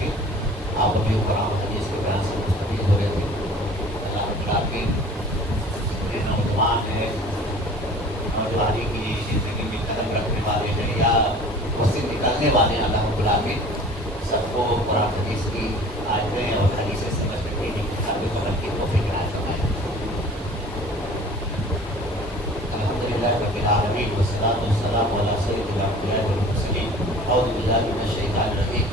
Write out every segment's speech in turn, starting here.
تھی، آپ ابھی قرآن حدیث کے بیان سے مستفید ہو رہے تھے۔ اللہ رب العالمین یہ نوجوان ہے، نوجوانی کی زندگی میں قدم رکھنے والے ہیں یا اس سے نکلنے والے ہیں، اللہ رب العالمین سب کو قرآن حدیث کی آیتیں اور حدیثیں سمجھ کر کے کتابیں قدر کی توفیق عنایت فرمائے۔ الحمدللہ رب العالمین والصلاۃ والسلام علی سید الانبیاء والمرسلین۔ اعوذ باللہ من الشیطان الرجیم۔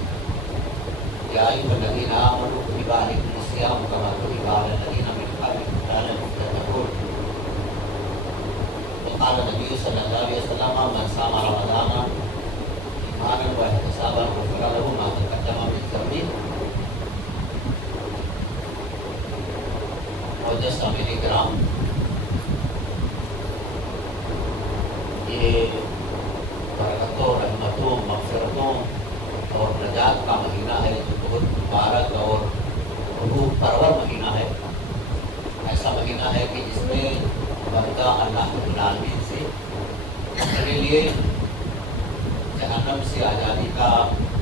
یا ایھا الذین آمنوا کتب علیکم الصیام کما کتب علی الذین من قبلکم لعلکم تتقون۔ وقال النبی صلی اللہ علیہ وسلم من صام رمضان ایمانا واحتسابا غفر له ما تقدم من ذنبه۔ معزز سامعین کرام، یہ برکتوں، رحمتوں، مغفرتوں اور نجات کا مہینہ ہے، جو بہت مبارک اور روح پرور مہینہ ہے۔ ایسا مہینہ ہے کہ جس میں بندہ اللہ رب العالمین سے اپنے لیے جہنم سے آزادی کا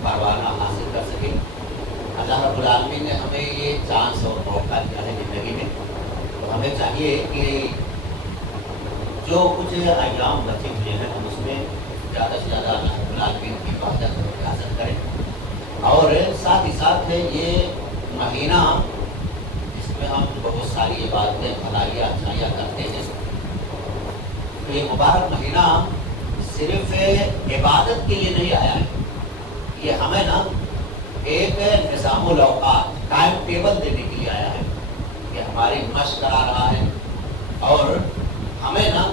پروانہ حاصل کر سکے۔ اللہ رب العالمین نے ہمیں یہ چانس اور موقع دیا ہے زندگی میں، تو ہمیں چاہیے کہ جو کچھ ایام بچے ہوئے ہیں ہم اس میں زیادہ سے زیادہ اللہ رب العالمین کی عبادت اور ریاضت کریں، اور ساتھ ہی ساتھ یہ مہینہ جس میں ہم بہت ساری عبادتیں، بھلائیاں، اچھائیاں کرتے ہیں، تو یہ مبارک مہینہ صرف عبادت کے لیے نہیں آیا ہے، یہ ہمیں نا ایک نظام الاوقات، ٹائم ٹیبل دینے کے لیے آیا ہے، کہ ہماری مشق کرا رہا ہے، اور ہمیں نا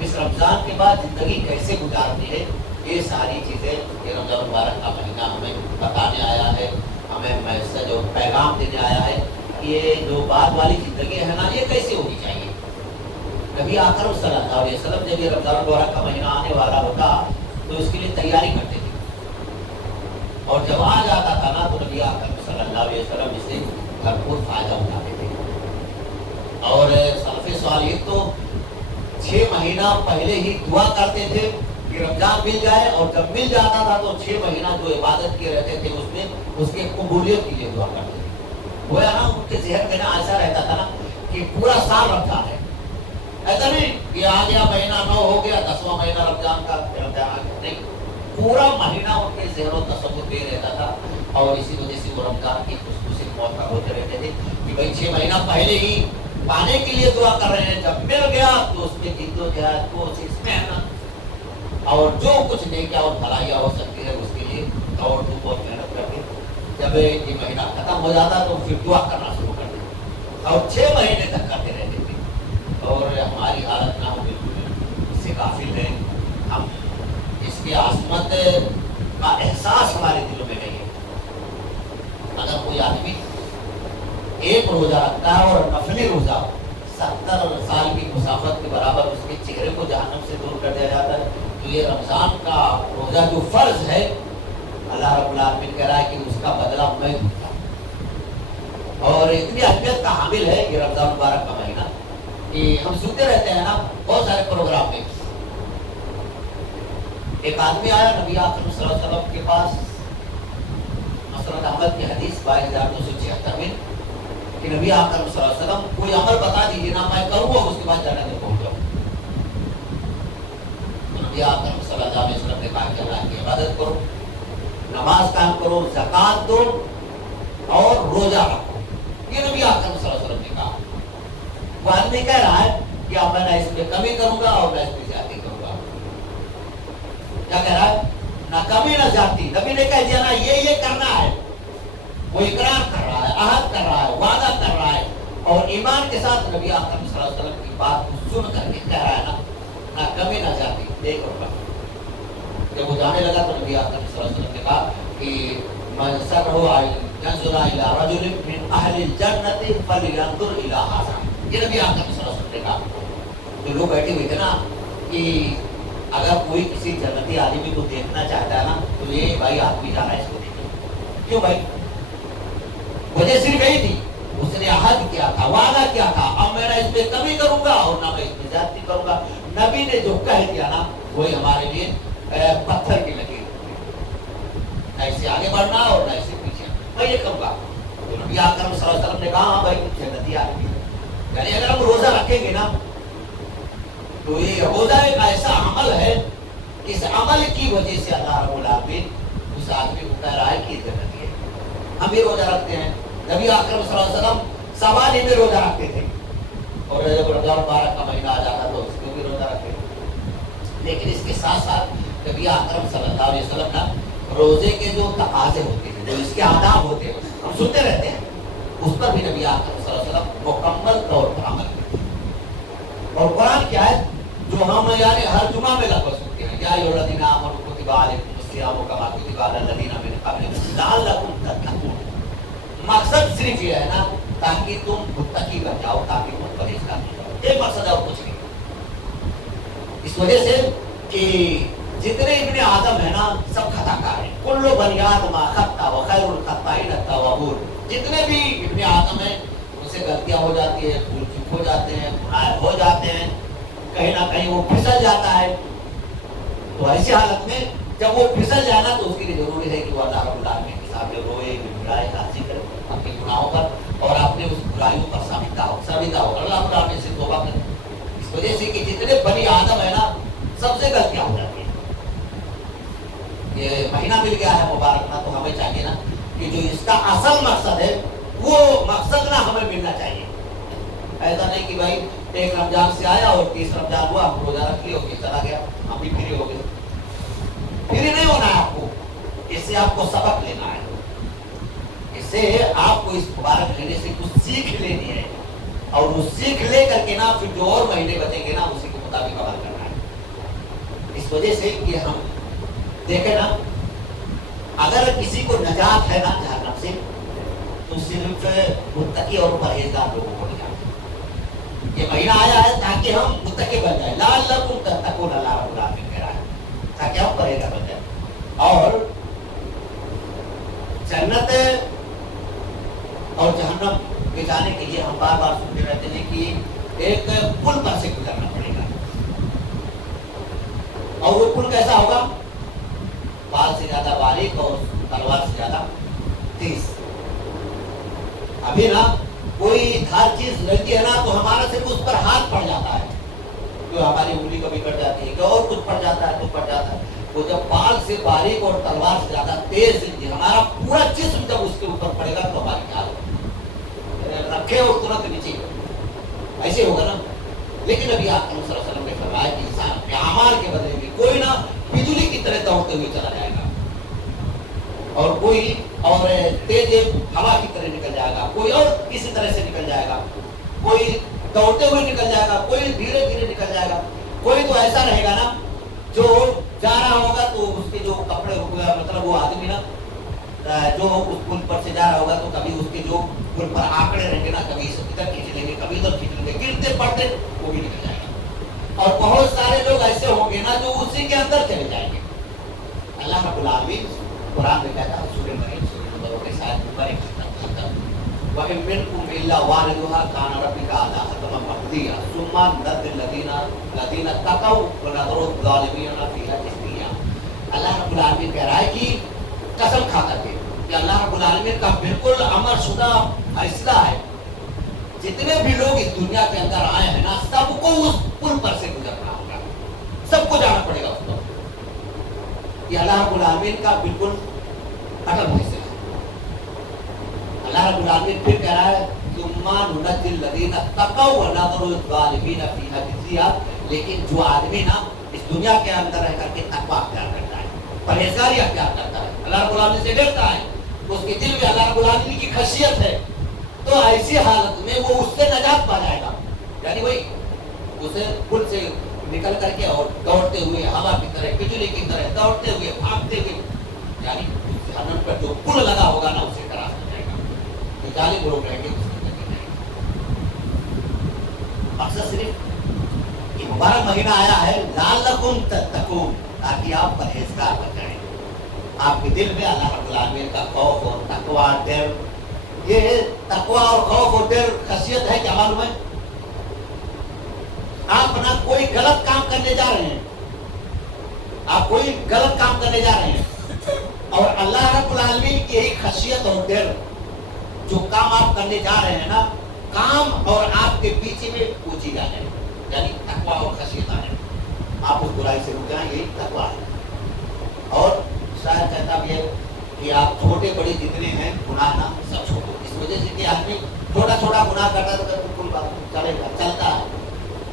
اس رمضان کے بعد زندگی کیسے گزارنی ہے، یہ ساری چیزیں یہ رمضان مبارک کا مہینہ ہمیں بتانے آیا ہے، ہمیں میسج اور پیغام دینے آیا ہے کہ یہ جو بعد والی زندگی ہے نا یہ کیسے ہونی چاہیے۔ نبی اکرم صلی اللہ علیہ وسلم جب یہ رمضان مبارک کا مہینہ آنے والا ہوتا تو اس کے لیے تیاری کرتے تھے، اور جب آ جاتا تھا نا تو نبی اکرم صلی اللہ علیہ وسلم اس سے بھرپور فائدہ اٹھاتے تھے، اور سلف صالح تو 6 مہینہ پہلے ہی دعا کرتے تھے کہ رمضان مل جائے، اور جب مل جاتا تھا تو 6 مہینہ جو عبادت کیے رہتے تھے اس میں اس کے قبولیت کے لیے دعا کرتے تھے۔ وہ ہے نا ان کے ذہن میں نا ایسا رہتا تھا نا کہ پورا سال رمضان ہے، ایسا نہیں کہ آ گیا مہینہ 9 ہو گیا 10واں مہینہ رمضان کا رمضان آ گیا، نہیں، پورا مہینہ ان کے ذہن و تصور پہ رہتا تھا، اور اسی وجہ سے وہ رمضان کی خوشبو سے موافق ہوتے رہتے تھے کہ بھائی 6 مہینہ پہلے ہی پانے کے لیے دعا کر رہے ہیں، جب مل گیا تو اس میں جد و جہد، کوشش، محنت اور جو کچھ نیکیاں اور بھلائیاں ہو سکتی ہے اس کے لیے دوڑ دھوپ اور محنت کر کے جب یہ مہینہ ختم ہو جاتا تو پھر دعا کرنا شروع کر دیتے، اور 6 مہینے تک کرتے رہتے تھے، اور ہماری حالت نہ ہو بالکل اس سے غافل ہے، ہم اس کی عظمت کا احساس ہمارے دلوں میں نہیں ہے۔ اگر کوئی آدمی ایک روزہ رکھتا ہے اور نفلی روزہ 70 سال کی مسافت کے برابر اس کے چہرے کو جہنم سے دور کر دیا جاتا ہے، تو یہ رمضان کا روزہ جو فرض ہے اللہ رب العالمین کہہ رہا ہے کہ اس کا بدلہ میں دوں گا، اور اتنی اہمیت کا حامل ہے یہ رمضان مبارک کا مہینہ کہ ہم سنتے رہتے ہیں نا بہت سارے پروگرام میں۔ ایک آدمی آیا نبی اکرم صلی اللہ علیہ وسلم کے پاس، مسند احمد کی حدیث 2276 میں، کہ نبی اکرم صلی اللہ علیہ وسلم کوئی عمل بتا دیجیے نا میں کروں اور اس کے بعد جنت میں پہنچ جاؤں۔ تو نبی اکرم صلی اللہ علیہ وسلم نے کہا کہ اللہ کی عبادت کرو، نماز قائم کرو، زکات دو اور روزہ رکھو، یہ نبی اکرم صلی اللہ علیہ وسلم نے کہا۔ وہ آدمی کہہ رہا ہے کہ اب میں نہ اس میں کمی کروں گا اور نہ اس میں زیادتی کروں گا۔ کیا کہہ رہا ہے؟ نہ کمی نہ زیادتی۔ نبی نے کہہ دیا نا یہ کرنا ہے، وہ اقرار کر رہا ہے، عہد کر رہا ہے، وعدہ کر رہا ہے، اور ایمان کے ساتھ نبی اکرم صلی اللہ علیہ وسلم کی بات کو سن کر کے کہہ رہا ہے نا کمی نہ زیادتی، ایک روپہ۔ جب وہ جانے لگا تو نبی اکرم صلی اللہ علیہ وسلم نے کہا کہ من سرہ ينظر الى رجل من اہل الجنۃ فلینظر الى ھذا، یہ نبی اکرم صلی اللہ علیہ وسلم نے کہا۔ جو لوگ بیٹھے ہوئے تھے نا کہ اگر کوئی کسی جنتی آدمی کو دیکھنا چاہتا ہے نا تو یہ بھائی آدمی جا رہا ہے اس کو دیکھنے، کیوں بھائی؟ وجہ صرف یہی تھی، اس نے عہد کیا تھا، وعدہ کیا تھا، اب میں نہ اس میں کمی کروں گا اور نہ میں اس میں زیادتی کروں گا۔ نبی نے جو کہہ دیا نا وہی ہمارے لیے پتھر کی لکیر، نہ اس سے آگے بڑھنا اور نہ اس سے پیچھے۔ بھائی یہ کروں گا. تو نبی اکرم صلی اللہ علیہ وسلم نے کہا ہاں بھائی جنتی آدمی ہے. یعنی اگر ہم روزہ رکھیں گے نا تو یہ روزہ ایک ایسا عمل ہے، اس عمل کی وجہ سے اللہ رب العالمین اس آدمی کو کہہ رہا ہے کہ جنتی ہے. ہم بھی روزہ رکھتے ہیں، نبی اکرم صلی اللہ علیہ وسلم سوال میں روزہ رکھتے تھے، اور جب رمضان مبارک کا مہینہ آ جاتا تو اس میں بھی روزہ رکھتے تھے. لیکن اس کے ساتھ ساتھ نبی اکرم صلی اللہ علیہ وسلم نا روزے کے جو تقاضے ہوتے ہیں، جو اس کے آداب ہوتے ہیں، ہم سنتے رہتے ہیں، اس پر بھی نبی اکرم صلی اللہ علیہ وسلم مکمل طور پر عمل کرتے ہیں. اور قرآن کیا ہے جو ہم یعنی ہر جمعہ میں لفظ سنتے ہیں، یا ایھا الذین آمنوا کتب علیکم الصیام کما کتب علی الذین من قبلکم لعلکم تتقون. مقصد صرف یہ ہے نا تاکہ تم متقی بن جاؤ، تاکہ تم پرہیزگار بن جاؤ. ایک مقصد ہے اور کچھ نہیں. اس وجہ سے کہ جتنے ابن آدم ہے نا سب خطا کار ہیں. کل بنی آدم خطا وخیر الخطائین التوابون. جتنے بھی ابن آدم ہیں ان سے غلطیاں ہو جاتی ہیں، بھول چوک ہو جاتے ہیں، گناہ ہو جاتے ہیں، کہیں نہ کہیں وہ پھسل جاتا ہے. تو ایسی حالت میں جب وہ پھسل جانا تو اس کے لیے ضروری ہے کہ وہ اللہ رب العالمین کے سامنے روئے، گڑگڑائے، حاضری کرے اپنی گناہوں پر اور اپنے اس برائیوں پر شرمندہ ہو اللہ رب العالمین سے توبہ کرے. اس وجہ سے کہ جتنے بنی آدم ہے نا سب سے غلطیاں ہو جاتی ہیں. یہ مہینہ مل گیا ہے مبارک نا تو ہمیں چاہیے نا کہ جو اس کا اصل مقصد ہے وہ مقصد نہ ہمیں ملنا چاہیے. ایسا نہیں کہ بھائی ایک رمضان سے آیا اور 30 رمضان ہوا، ہم روزہ رکھ لیا اور چلا گیا، ہم بھی فری ہو گئے. فری نہیں ہونا ہے آپ کو، اس سے آپ کو سبق لینا ہے. اس سے آپ کو اس مبارک لینے سے کچھ سیکھ لینی ہے، اور وہ سیکھ لے کر کے نا پھر جو اور مہینے بچیں گے نا اسی کے مطابق عمل کرنا ہے. اس وجہ سے کہ ہم دیکھیں نا اگر کسی کو نجات ہے نا جہنم سے تو صرف متقی اور پرہیزگار لوگوں کو نجات ہے. یہ مہینہ آیا ہے تاکہ ہم متقی بن جائیں. لعلکم تتقون اللہ رب العالمین کہہ رہا ہے تاکہ ہم پرہیزگار بن جائیں. اور جنت اور جہنم کے جانے کے لیے ہم بار بار سنتے رہتے ہیں کہ ایک پل پر سے گزرنا پڑے گا. اور وہ پل کیسا ہوگا؟ بال سے زیادہ باریک اور تلوار سے زیادہ تیز. ابھی نا کوئی ہر چیز لگتی ہے نا تو ہمارا صرف اس پر ہاتھ پڑ جاتا ہے، تو ہماری انگلی کبھی کٹ جاتی ہے، کہ اور کچھ پڑ جاتا ہے تو پڑ جاتا ہے. تو جب بال سے باریک اور تلوار سے زیادہ تیز ہمارا پورا جسم جب اس کے اوپر پڑے گا تو ہماری کیا ہوگا؟ رکھے اور ترنت نیچے ایسے ہوگا نا. لیکن ابھی اکرم صلی اللہ علیہ وسلم نے فرمایا کہ انسان اپنے اعمال کے بدلے میں کوئی نہ بجلی کی طرح دوڑتے ہوئے چلا جائے گا، اور کوئی اور تیز ہوا کی طرح نکل جائے گا، کوئی اور کسی طرح سے نکل جائے گا، کوئی دوڑتے ہوئے نکل جائے گا، کوئی دھیرے دھیرے نکل جائے گا. کوئی تو ایسا رہے گا نا جو جا رہا ہوگا تو اس کے جو کپڑے ہوگا، مطلب وہ آدمی نا جو اس پل پر سے جا رہا ہوگا تو کبھی اس کے جو پل پر آکڑے رہیں گے نا، کبھی ادھر کھینچ لیں گے، کبھی ادھر کھینچ لیں گے، گرتے پڑتے وہ بھی نکل جائے گا. اور بہت سارے لوگ ایسے ہوں گے نا جو اسی کے اندر چلے جائیں گے. اللہ رب العالمین قرآن میں کہتا ہے سورہ مریم سورہ نمبر 9 آیت نمبر 177 وَإِن مِّنكُمْ إِلَّا وَارِدُهَا كَانَ رَبُّكَ عَلَىٰ حَتْمًا مَّقْضِيًّا ثُمَّ نُنَجِّي الَّذِينَ اتَّقَوْا وَنَذَرُ الظَّالِمِينَ فِيهَا جِثِيًّا. اللہ رب العالمین کہہ رہا ہے کہ قسم کھا کر کے کہ اللہ رب العالمین کا بالکل امر شدہ فیصلہ ہے، جتنے بھی لوگ اس دنیا کے اندر آئے ہیں نا سب کو اس پل پر سے گزرنا ہوگا، سب کو جانا پڑے گا اس پر. یہ اللہ رب العالمین کا بالکل اٹل فیصلہ ہے. اللہ رب العالمین پھر کہہ رہا ہے ثُمَّ نُنَجِّي الَّذِينَ اتَّقَوْا وَنَذَرُ الظَّالِمِينَ فِيهَا جِثِيًّا. لیکن جو آدمی نا اس دنیا کے اندر رہ کر کے تقویٰ اختیار کرتا ہے، پرہیزگاری اختیار کرتا ہے، اللہ رب العالمین سے ڈرتا ہے، اس کے دل میں اللہ رب العالمین کی خشیت ہے، تو ایسی حالت میں وہ اس سے نجات پا جائے گا. یعنی وہی اسے پل سے نکل کر کے اور دوڑتے ہوئے ہوا کی طرح بجلی کی طرح دوڑتے ہوئے بھاگتے ہوئے یعنی جہنم پر جو پل لگا ہوگا نا اسے کراس ہو جائے گا. جو ظالم لوگ رہیں گے اس میں جائے گا. مقصد صرف یہ مبارک مہینہ آیا ہے لعلکم تتقون تاکہ آپ پرہیزگار بن جائیں. آپ کے دل میں اللہ رب العالمین کا خوف اور تقویٰ ڈر، یہ تقویٰ اور خوف اور ڈر خشیت ہے. کیا معلوم ہے؟ آپ نا کوئی غلط کام کرنے جا رہے ہیں، آپ کوئی غلط کام کرنے جا رہے ہیں اور اللہ رب العالمین کی یہی خشیت اور ڈر، جو کام آپ کرنے جا رہے ہیں نا، کام اور آپ کے پیچھے میں پوچھی جا رہے ہیں، یعنی تقویٰ اور خشیت آ رہے ہیں، آپ اس برائی سے رک جائیں، یہی تقویٰ ہے۔ اور شاید کہتا بھی ہے کہ آپ چھوٹے بڑے جتنے ہیں گناہ نا سب چھوڑو، اس وجہ سے کہ آدمی چھوٹا چھوٹا گناہ کرتا ہے تو کوئی بات چلے گا، چلتا ہے،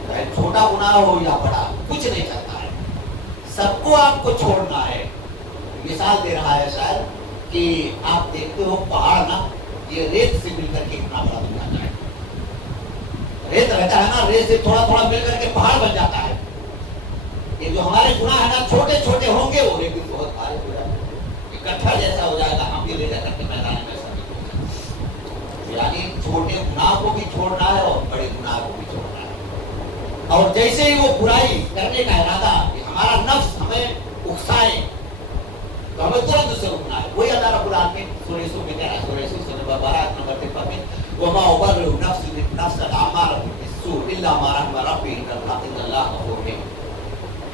چاہے چھوٹا گناہ ہو یا بڑا، کچھ نہیں چلتا ہے، سب کو آپ کو چھوڑنا ہے۔ مثال دے رہا ہے شاید کہ آپ دیکھتے ہو پہاڑ نا، یہ ریت سے مل کر کے اتنا بڑا بن جاتا ہے، ریت رہتا ہے نا، ریت سے تھوڑا تھوڑا مل کر کے پہاڑ بن جاتا ہے۔ یہ جو ہمارے گناہ ہے نا چھوٹے چھوٹے ہوں گے، وہ ایک دن بہت بھاری ہو جائے گا، اکٹھا جیسا ہو جائے گا، ہم بھی لے جا کر کے میدان میں سب کو، یعنی چھوٹے گناہ کو بھی چھوڑنا ہے اور بڑے گناہ کو بھی چھوڑنا ہے۔ اور جیسے ہی وہ برائی کرنے کا ارادہ کہ ہمارا نفس ہمیں اکسائے تو ہمیں ترنت اسے رکنا ہے۔ وہی اللہ رب العالمین سورہ یوسف میں کہہ رہا ہے، سورہ یوسف سورہ 12 نمبر 53 میں وما ابرئ نفس الامارۃ بالسوء الا ما رحم ربی ان اللہ غفور رحیم،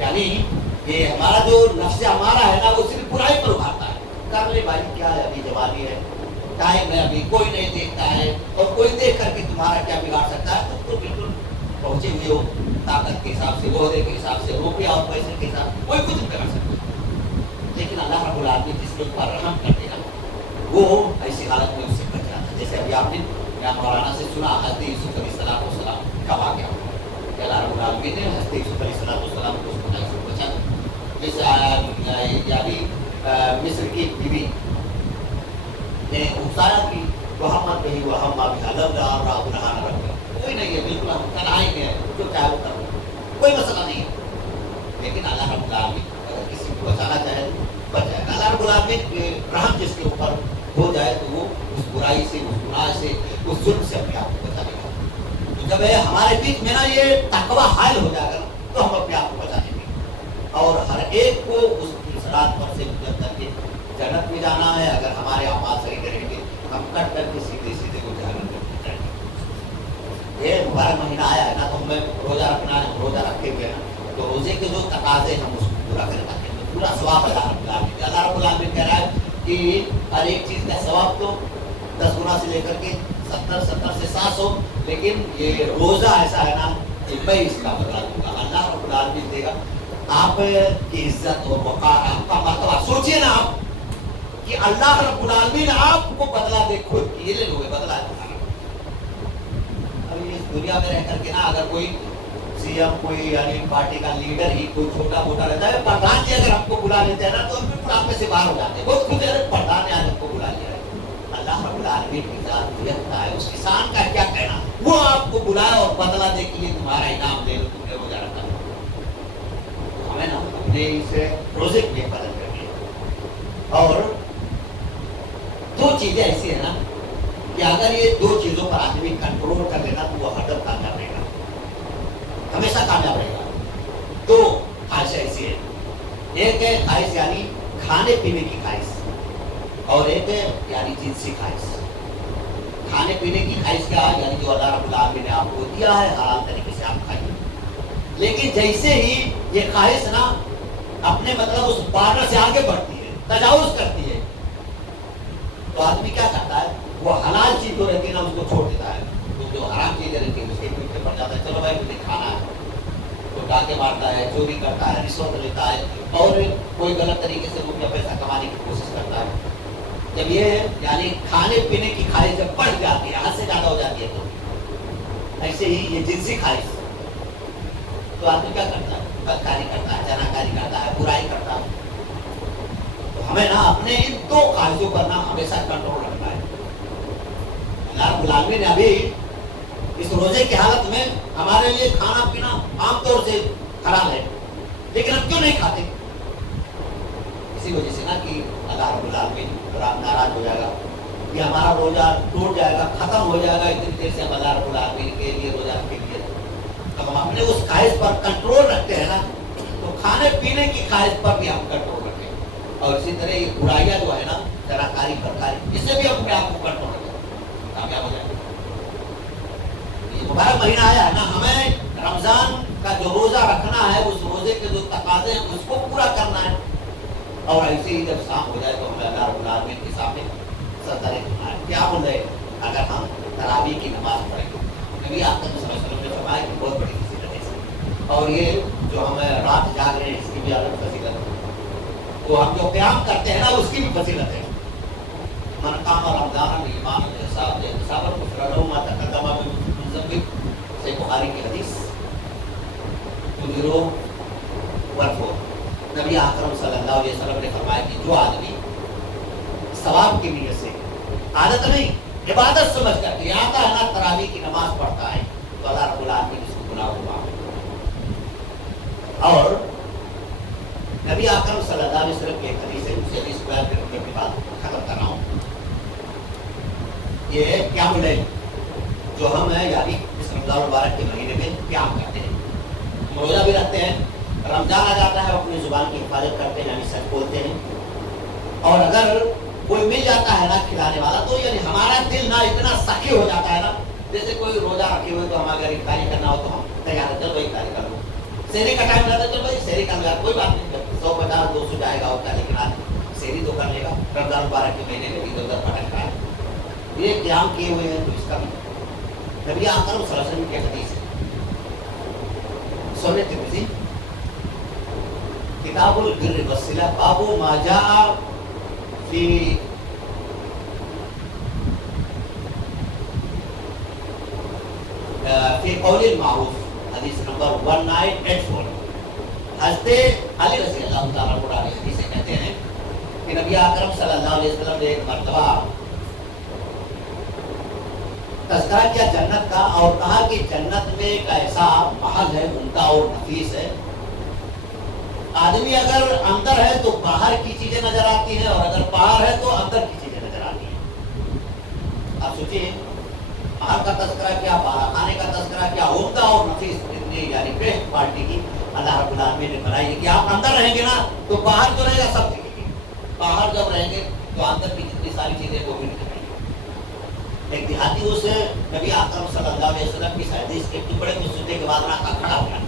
یعنی یہ ہمارا جو نفس ہمارا ہے نا، وہ صرف برائی پر ابھارتا ہے، کر لے بھائی کیا ہے، ابھی جوانی ہے، ٹائم ہے، ابھی کوئی نہیں دیکھتا ہے، اور کوئی دیکھ کر کے تمہارا کیا بگاڑ سکتا ہے، تم تو بالکل پہنچے ہوئے ہو طاقت کے حساب سے، عہدے کے حساب سے، روپیہ اور پیسے کے حساب سے، کوئی کچھ نہیں کر سکتا۔ لیکن اللہ رب العالمین جس کے اوپر رحم کرتے نا، وہ ایسی حالت میں اس سے بچ جاتا ہے۔ جیسے ابھی آپ نے یا مولانا سے سنا حضرت یوسف علیہ السلام کا واقعہ کہ اللہ رب العالمین نے حضرت یوسف علیہ السلام کو اس گناہ سے بچا، جیسے یعنی مصر کی بیوی نے اکسایا کہ وہ ہم نہیں، وہ ہم کوئی نہیں ہے، بالکل ہم تنہائی میں ہے، جو چاہے وہ کر لو، کوئی مسئلہ نہیں ہے، لیکن اللہ رب العالمین اگر کسی کو بچانا چاہے بچ جائے گا۔ اللہ رب العالمین کے رحم جس کے اوپر ہو جائے تو وہ اس برائی سے، اس گناہ سے، اس ظلم سے اپنے آپ کو بچا لے گا۔ تو جب ہمارے بیچ میں نا یہ تقویٰ حائل ہو جائے گا تو ہم اپنے آپ کو بچا لیں گے، اور ہر ایک کو اس صراط پر سے گزر کر کے جنت میں جانا ہے۔ اگر ہمارے اعمال صحیح کریں گے، ہم کٹ کر کے سیدھے سیدھے کو جہنم میں جائیں گے۔ یہ مبارک مہینہ آیا ہے نا، تو ہمیں روزہ رکھنا ہے، روزہ رکھے ہوئے نا، تو روزے کے جو تقاضے ہم اس کو پورا کریں گے، پورا ثواب اللہ رب العالمین۔ اللہ رب العالمین کہہ رہا ہے کہ ہر ایک چیز کا ثواب تو 10 گنا سے لے کر کے 70 سے 700، لیکن یہ روزہ ایسا ہے نا کہ میں اس کا بدلا دوں گا، اللہ رب العالمین دے گا۔ آپ کی عزت اور وقار، آپ کا مرتبہ، سوچئے نا آپ کہ اللہ رب العالمین آپ کو بدلا دے، خود یہ لے لو گے بدلا ہے۔ ابھی اس دنیا میں رہ کر کے نا اگر کوئی سی ایم، کوئی یعنی پارٹی کا لیڈر ہی کوئی چھوٹا موٹا رہتا ہے، پردھان جی اگر ہم کو بلا لیتے ہیں نا تو ہم بالکل آپ میں سے باہر ہو جاتے ہیں، بہت خود پردھان نے آج ہم کو بلا لیا ہے۔ اللہ رب العالمین کی ذات یہ ہوتا ہے، اس کسان کا کیا کہنا، وہ آپ کو بلائے اور بدلا دے کے لیے تمہارا انعام دے لو، تم نے روزہ رکھا۔ ہمیں نا اپنے اسے روزے کے لیے بدل کر کے، اور دو چیزیں ایسی ہیں نا کہ اگر یہ دو چیزوں پر آدمی کنٹرول کر لینا تو وہ ہر دم کامیاب رہے گا، ہمیشہ کامیاب رہے گا۔ دو خواہشیں ایسی ہیں، ایک ہے خواہش یعنی کھانے پینے کی خواہش، اور ایک ہے یعنی جنسی خواہش۔ کھانے پینے کی خواہش کیا ہے، یعنی جو اللہ رب العالمین نے آپ کو دیا ہے حلال طریقے سے آپ کھائیے، لیکن جیسے ہی یہ خواہش نا اپنے مطلب اس بارڈر سے آگے بڑھتی ہے، تجاوز کرتی ہے، تو آدمی کیا کرتا ہے، وہ حلال چیز جو رہتی ہے نا اس کو چھوڑ دیتا ہے، تو جو حرام چیزیں رہتی ہیں اس کے پیچھے پڑ جاتا ہے، چلو بھائی مجھے کھانا ہے، تو ڈاکے مارتا ہے، چوری کرتا ہے، رشوت لیتا ہے، اور کوئی غلط طریقے سے روپیہ پیسہ کمانے کی کوشش کرتا ہے۔ جب یہ یعنی کھانے پینے کی خواہش جب بڑھ جاتی ہے، حد سے زیادہ ہو جاتی ہے، تو ایسے ہی یہ جنسی خواہش، تو آدمی کیا کرتا ہے، بدکاری کرتا ہے، جناکاری کرتا ہے، برائی کرتا ہے۔ تو ہمیں نا اپنے ان دو خواہشوں پر نا ہمیشہ کنٹرول رکھنا ہے۔ اللہ رب العالمین نے ابھی اس روزے کی حالت میں ہمارے لیے کھانا پینا عام طور سے حلال ہے، لیکن ہم کیوں نہیں کھاتے؟ اسی وجہ سے نا کہ اللہ رب العالمین ناراض ہو جائے گا، کہ ہمارا روزہ ٹوٹ جائے گا، ختم ہو جائے گا، اتنی دیر سے ہم اللہ رب العالمین کے لیے روزہ رکھیں گے۔ جب ہم اپنے اس خواہش پر کنٹرول رکھتے ہیں نا، تو کھانے پینے کی خواہش پر بھی ہم کنٹرول رکھیں، اور اسی طرح یہ برائیاں جو ہے نا، جناکاری بدکاری، اس سے بھی ہم اپنے آپ کو کنٹرول رکھیں، کامیاب ہو جائیں گے۔ یہ مبارک مہینہ آیا ہے نا، ہمیں رمضان کا جو روزہ رکھنا ہے، اس روزے کے جو تقاضے ہیں اس کو پورا کرنا ہے۔ اور ایسے ہی جب شام ہو جائے تو ہمیں اللہ رب العالمین کے سامنے سردر کیا بول رہے اگر ہم تراویح کی نماز پڑھیں گے. نبی آقا صلی اللہ علیہ وسلم نے فرمایا کہ بہت بڑی فضیلت ہے اس کی. اور یہ جو ہم رات جاگ رہے ہیں اس کی بھی الگ فضیلت ہے. وہ ہم جو قیام کرتے ہیں نا اس کی بھی فضیلت ہے. من قام رمضان ایمان احتسابا غفر له ما تقدم من ذنبه. صحیح بخاری کی حدیث 2014. نبی اکرم صلی اللہ علیہ وسلم نے فرمایا کہ جو آدمی ثواب کی نیت سے عادت نہیں عبادت سمجھ کر کے آتا ہے نا تراویح کی نماز پڑھتا ہے تو اللہ رب العالمین اس کو گناہ کو معاف. اور نبی اکرم صلی اللہ علیہ وسلم کی ایک حدیث ہے اسی حدیث کو بیان کرنے کے بعد ختم کر رہا ہوں. یہ قیام اللیل جو ہم ہیں یعنی اس رمضان المبارک کے مہینے میں قیام کرتے ہیں, روزہ بھی رکھتے ہیں. رمضان آ جاتا ہے اپنی زبان کی حفاظت کرتے ہیں یعنی سچ بولتے ہیں. اور اگر کوئی مل جاتا ہے نا کھلانے والا تو یعنی ہمارا دل نا اتنا سخی ہو جاتا ہے نا, جیسے کوئی روزہ رکھے ہوئے تو ہم اگر افطاری کرنا ہو تو ہم تیار ہے چل بھائی افطاری کر لو. سحری کا ٹائم رہتا ہے چل بھائی سحری کر لو, کوئی بات نہیں 150-200 جائے گا ہوتا ہے لیکن آج سحری تو کر لے گا. رمضان مبارک کے مہینے میں ادھر ادھر پٹک رہا ہے. یہ قیام کیے ہوئے ہیں تو اس کا بھی نبی اکرم صلی اللہ علیہ وسلم کی حدیث ہے سنن ترمذی کتاب البر والصلہ باب ما جاء فی قول المعروف حدیث نمبر 1984. حضرت علی رضی اللہ تعالیٰ عنہ حدیث سے کہتے ہیں کہ نبی اکرم صلی اللہ علیہ وسلم نے ایک مرتبہ تذکرہ کیا جنت کا اور کہا کہ جنت میں ایک ایسا محل ہے عمدہ اور نفیس ہے, آدمی اگر اندر ہے تو باہر کی چیزیں نظر آتی ہیں اور اگر باہر ہے تو اندر کی چیزیں نظر آتی ہیں. آپ سوچیے باہر کا تذکرہ کیا, باہر کھانے کا تذکرہ کیا, عمدہ اور نفیس اتنی یعنی بیسٹ کوالٹی کی اللہ رب العالمین نے بنائی ہے کہ آپ اندر رہیں گے نا تو باہر جو رہے گا سب دکھے گی, باہر جب رہیں گے تو اندر کی جتنی ساری چیزیں وہ بھی دکھیں گی. ایک دیہاتی اس نبی اکرم صلی اللہ علیہ وسلم کی حدیث کے ٹکڑے کو سننے کے بعد رکھا کھڑا ہو گیا.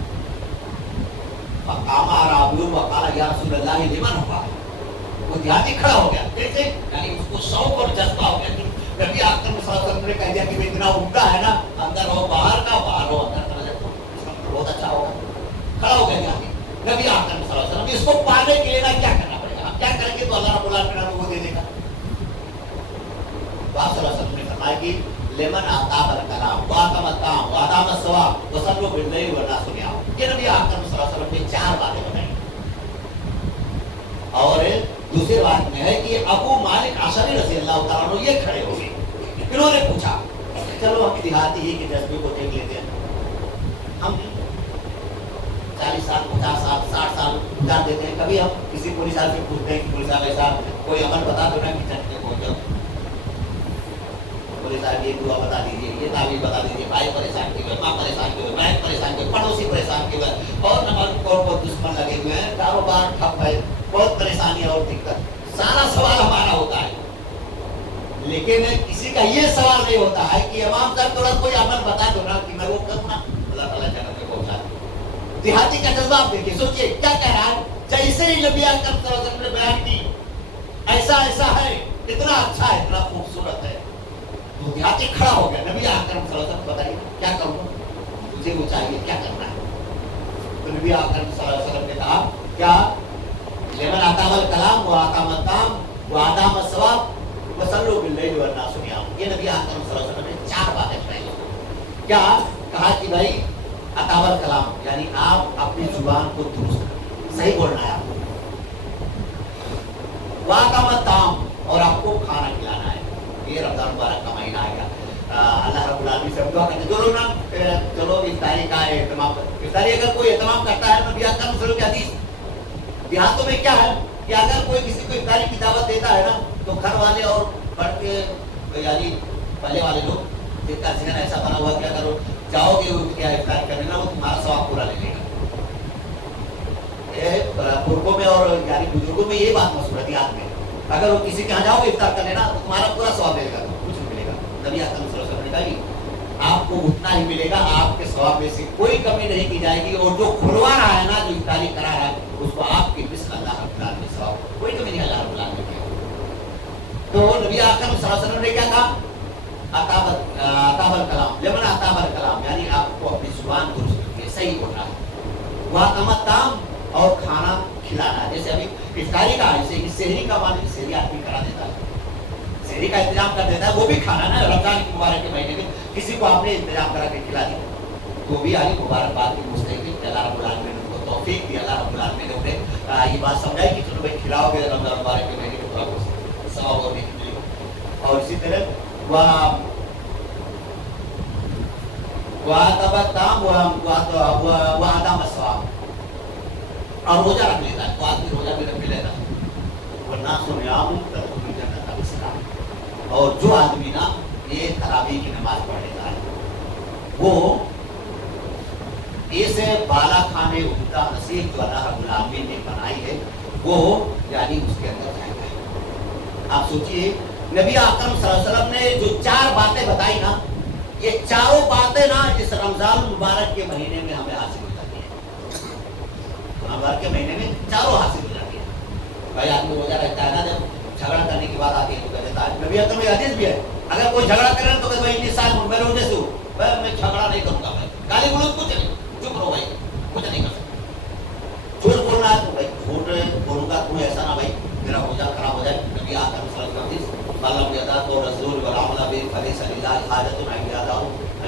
فقام اعرابی وقال یا رسول اللہ لمن ہوا, وہ دیہاتی کھڑا ہو گیا کیسے یعنی اس کو شوق اور جذبہ ہو گیا کہ نبی اکرم صلی اللہ علیہ وسلم نے کہہ دیا کہ اتنا عمدہ ہے نا, اندر ہو باہر کا, باہر ہو اندر کا, نظر اس کا بہت اچھا ہوگا. کھڑا ہو گیا دیہاتی. نبی اکرم صلی اللہ علیہ وسلم اس کو پانے کے لیے کیا کرنا پڑے گا, ہم کیا کریں گے تو اللہ رب العالمین وہ دے دے گا. آپ صلی اللہ علیہ وسلم نے فرمایا کہ لمن آتاب الکلام وآتم الطعام وآدام الثواب وصلوا باللیل والناس نیام. یہ نبی اکرم صلی اللہ علیہ وسلم نے 4 باتیں بتائیں. اور دوسری بات میں ہے کہ ابو مالک اشعری رضی اللہ تعالیٰ عنہ یہ کھڑے ہو گئے. انہوں نے پوچھا چلو ہم دیہاتی ہی کے جذبے کو دیکھ لیتے ہیں, ہم 40 سال 50 سال 60 سال جان دیتے ہیں, کبھی ہم کسی پولیس صاحب سے پوچھتے ہیں کہ پولیس صاحب ایسا کوئی عمل بتا دو نا کہ جنت میں پہنچ جاؤ. پولیس صاحب یہ دعا بتا دیجیے, یہ تعویذ بتا دیجیے, بھائی پریشان کیے ہوئے, ماں پریشان کیے ہوئے, بہن پریشان کیے ہوئے, پڑوسی پریشان کیے ہوئے, اور نماز کو بہت دشمن لگے ہوئے ہیں, کاروبار ٹھپ ہے, بہت پریشانی اور دقت. سارا سوال ہمارا ہوتا ہے, لیکن کسی کا یہ سوال نہیں ہوتا ہے کہ امام صاحب تھوڑا کوئی عمل بتا دو نا کہ میں وہ کروں نا اللہ تعالیٰ جنت میں پہنچا دے. دیہاتی کا جذبہ آپ دیکھیے, سوچیے کیا کہہ رہا ہے, جیسے ہی نبی اکرم صلی اللہ علیہ وسلم نے بیان کی ایسا ایسا ہے, اتنا اچھا ہے, اتنا خوبصورت ہے, تو دیہاتی کھڑا ہو گیا. نبی اکرم صلی اللہ علیہ وسلم بتائیے کیا کروں, مجھے وہ چاہیے, کیا کرنا ہے. تو نبی اکرم صلی اللہ علیہ وسلم نے کہا کیا لمن آتام الکلام وآتام الطعام وآدام الثواب وصلوا باللیل والناس نیام. یہ نبی اکرم صلی اللہ علیہ وسلم نے 4 باتیں بتائی. کیا کہا کہ بھائی آتام الکلام یعنی آپ اپنی زبان کو درست صحیح بولنا ہے, آپ کو وآتام الطعام اور آپ کو کھانا کھلانا ہے. یہ رمضان مبارک کا مہینہ آئے گا, اللہ رب العالمین سے دعا کرتے ہیں جو لوگ نا چلو افطاری کا اہتمام, افطاری اگر کوئی اہتمام کرتا ہے نبی اکرم صلی اللہ علیہ وسلم کی حدیث. دیہاتوں میں کیا ہے کہ اگر کوئی کسی کو افطاری کی دعوت دیتا ہے نا تو گھر والے اور بڑھ کے یعنی پہلے والے لوگ جن کا ذہن ایسا بنا ہوا کیا کرو جاؤ گے کیا افطار کرنے نا, وہ تمہارا ثواب پورا لے لے گا. بزرگوں میں اور یعنی بزرگوں میں یہ بات مشہور ہے دیہات میں, اگر وہ کسی کے یہاں جاؤ گے افطار کرنے نا تو تمہارا پورا ثواب ملے گا, کچھ نہیں ملے گا. نبی اکرم صلی اللہ علیہ وسلم نے کہا آپ کو اتنا ہی ملے گا, آپ کے ثواب میں سے کوئی کمی نہیں کی جائے گی, اور جو کھلوا رہا ہے نا جو افطاری کرا رہا ہے اس کو آپ کی مثل اللہ رب العالمین ثواب کوئی تو نبی اکرم صلی اللہ علیہ وسلم نے کیا کہا؟ اطاب الکلام، لمن اطاب الکلام، یعنی آپ کو اپنی زبان درست رکھیے، صحیح بولنا ہے، واطعمت طعام، اور کھانا کھلانا. جیسے ابھی افطاری کا، جیسے سحری کا معنی سحری آدمی کرا دیتا ہے، سحری کا انتظام کر دیتا ہے، وہ بھی کھانا نا. رمضان کے مبارک کے مہینے میں کسی کو آپ نے انتظام کرا کے کھلا دیا تو بھی آئی مبارکباد کی مستحق ہے. اللہ رب العالمین نے ان کو توفیق دی، اللہ رب العالمین نے انہیں یہ بات سمجھائی کہ چلو بھائی کھلاؤ گے رمضان مبارک کے مہینے میں تھوڑا کچھ ثواب اور نیکی ملے گا. اور اسی طرح وعدم الثواب، اور روزہ رکھ لیتا ہے، تو آدمی روزہ بھی رکھ لیتا ہے. والناس نیام تدخل الجنة بسلام، اور جو آدمی نا یہ تراویح کی نماز پڑھ لیتا ہے وہ اس بالا خانے عمدہ نصیب جو اللہ رب العالمین نے بنائی ہے وہ یعنی اس کے اندر جائے گا. آپ سوچئے نبی اکرم صلی اللہ علیہ وسلم نے جو 4 باتیں بتائی نا، یہ چاروں باتیں نا اس رمضان المبارک کے مہینے میں ہمیں حاصل ہو جاتی ہیں. رمضان کے مہینے میں چاروں حاصل ہو جاتی ہیں. بھائی آدمی روزہ رکھتا ہے نا، جب جھگڑا کرنے کی بات آتی ہے تو کہتا ہے، نبی اکرم یہ حدیث بھی ہے، اگر کوئی جھگڑا کرے تو کہ بھائی اتنے سال میں روزے سے ہوں، میں جھگڑا نہیں کروں گا، بھائی گالی گلوچ کچھ نہیں، چپ رہو بھائی، کچھ نہیں کر سکتے. جھوٹ بولنا ہے تو بھائی جھوٹ بولوں گا، تمہیں ایسا نہ بھائی میرا روزہ خراب ہو جائے. نبی اکرم صلی اللہ علیہ وسلم ملم یدا تو رسول والعمل به فلیس للہ حاجت ان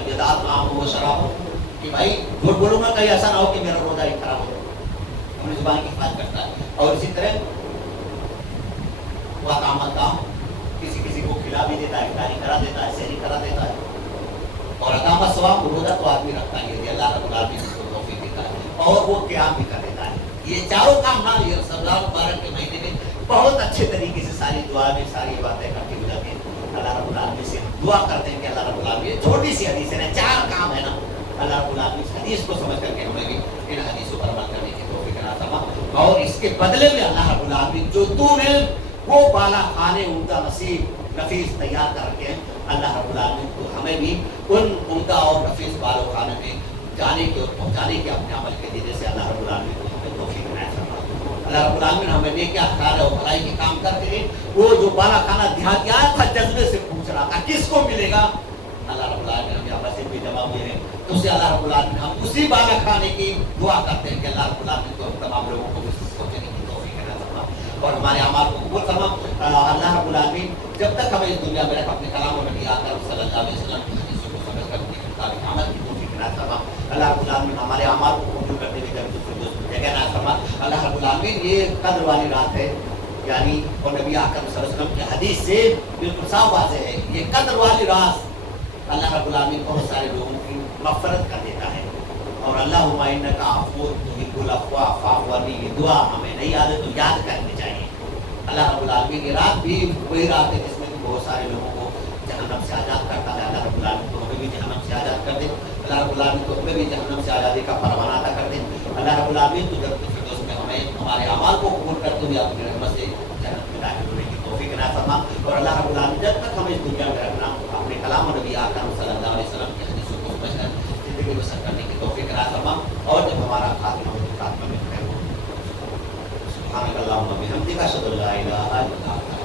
یدا طعام و شراب، کہ بھائی جھوٹ بولوں گا کہیں ایسا نہ ہو کہ میرا روزہ ہی خراب ہو جائے. اپنی زبان کی حفاظت کرتا ہے. اور اسی طرح وہ اطعمت طعام، کسی کو کھلا بھی دیتا ہے، افطاری کرا دیتا ہے، سحری کرا دیتا ہے. اور اطعمت ثواب، روزہ تو آدمی رکھتا ہی ہے، اللہ رب العالمین اس کو توفیق دیتا ہے، اور وہ قیام بھی کر دیتا ہے. یہ چاروں کام نا یہ رمضان مبارک کے مہینے میں بہت اچھے طریقے سے ساری دعا میں ساری باتیں اکٹھی ہو جاتی ہیں. اللہ رب العالمین سے دعا کرتے ہیں کہ اللہ رب العالمین، چھوٹی سی حدیث ہے، 4 کام ہے نا، اللہ رب العالمین اس حدیث کو سمجھ کر کے ہمیں بھی ان حدیثوں پر عمل کرنے کی توفیق عطا فرما. اور اس کے بدلے میں اللہ رب العالمین جو تو نے وہ بالا خانے عمدہ نصیب نفیس تیار کر کے، اللہ رب العالمین کو ہمیں بھی ان عمدہ اور نفیس بالو خانے میں جانے کے اور پہنچانے کے اپنے عمل کے دینے سے اللہ رب العالمین کو ہمیں توفیق عطا فرما. اللہ رب العالمین ہمیں نیک اخلاق اور بھلائی کے کام کرتے ہیں. وہ جو بالا خانہ دیہاتیات تھا جذبے سے پوچھ رہا تھا کس کو ملے گا، اللہ رب العالمین ہم یہاں سے بھی جمع ہوئے ہیں تو سے اللہ رب العالمین ہم اسی بالا خانے کی دعا کرتے ہیں کہ اللہ رب العالمین کو تمام لوگوں کو پہنچنے کی توفیق عطا فرما اور ہمارے اعمال کو قبول فرما. اللہ رب العالمین جب تک ہمیں اس دنیا میں رکھ اپنے کلام اور نبی اکرم صلی اللہ علیہ وسلم کی حدیثوں کو سمجھ کر کے مطابق عمل کی توفیق عطا فرما. اللہ رب العالمین ہمارے اعمال کو قبول کرتے ہوئے جب جگہ نہ فرما. اللہ رب العالمین یہ قدر والی رات ہے، یعنی اور نبی اکرم صلی اللہ علیہ وسلم کی حدیث سے بالکل صاف واضح ہے، یہ قدر والی رات اللہ رب العالمین بہت سارے لوگوں کی مغفرت کر دیتا ہے. اور اللہم انک عفو تحب العفو فاعف عنی، یہ دعا ہمیں نہیں یاد ہے تو یاد کرنی چاہیے. اللہ رب العالمین یہ رات بھی وہی رات ہے جس میں بہت سارے لوگوں کو جہنم سے آزاد کرتا ہے. اللہ رب العالمین کو ہمیں بھی جہنم سے آزاد کر دے. اللہ رب العالمین کو ہمیں بھی جہنم سے آزادی کا پروانہ عطا کر دے. اللہ رب العالمین تو جب فردوس میں ہمیں ہمارے اعمال کو قبول کرتے ہوئے اپنی رحمت سے جنت میں داخل ہونے کی توفیق عطا فرما. اور اللہ رب العالمین جب تک ہمیں اس دنیا میں رکھنا اپنے کلام اور نبی اکرم صلی اللہ علیہ وسلم کی حدیثوں کو سمجھ کر زندگی بسر کرنے کی توفیق عطا فرما. اور جب ہمارا خاتمہ ہو تو خاتمہ میں خیر ہو. سبحانک اللہم و بحمدک اشہد ان لا الہ الا انت